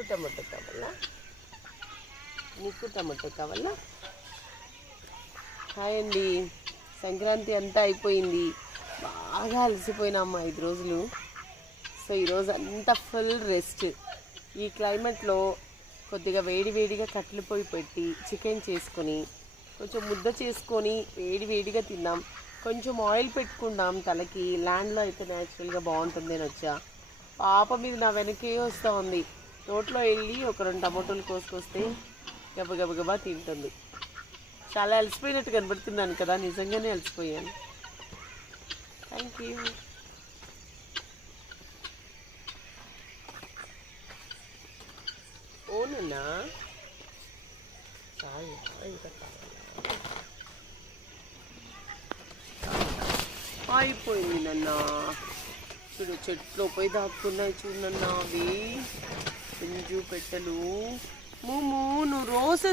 నీకు టమాటో కావాలా? నీకు టమాటో కావాలా? హాయ్ అండి, సంక్రాంతి అంతా అయిపోయింది. బాగా అలసిపోయినాము 5 రోజులు. సో ఈరోజు అంతా ఫుల్ రెస్ట్. ఈ క్లైమేట్లో కొద్దిగా వేడివేడిగా కట్టెల పొయ్యి పెట్టి చికెన్ చేసుకొని కొంచెం ముద్ద చేసుకొని వేడివేడిగా తిన్నాం. కొంచెం ఆయిల్ పెట్టుకుందాం తలకి. ల్యాండ్లో అయితే న్యాచురల్గా బాగుంటుంది అని వచ్చా. పాప మీద నా వెనకే వస్తూ ఉంది. నోట్లో వెళ్ళి ఒక 2 టమాటోలు కోసుకొస్తే గబగబగబా తింటుంది. చాలా అలసిపోయినట్టు కనబడుతున్నాను కదా, నిజంగానే అలసిపోయాను. Thank you. ఓనన్నా చాలు ఇంకా అయిపోయింది నన్న. చూడు చెట్లో పోయి దాక్కున్నాయి చూడన్నా అవి పుంజు పెట్టలు. మూము నువ్వు రోజు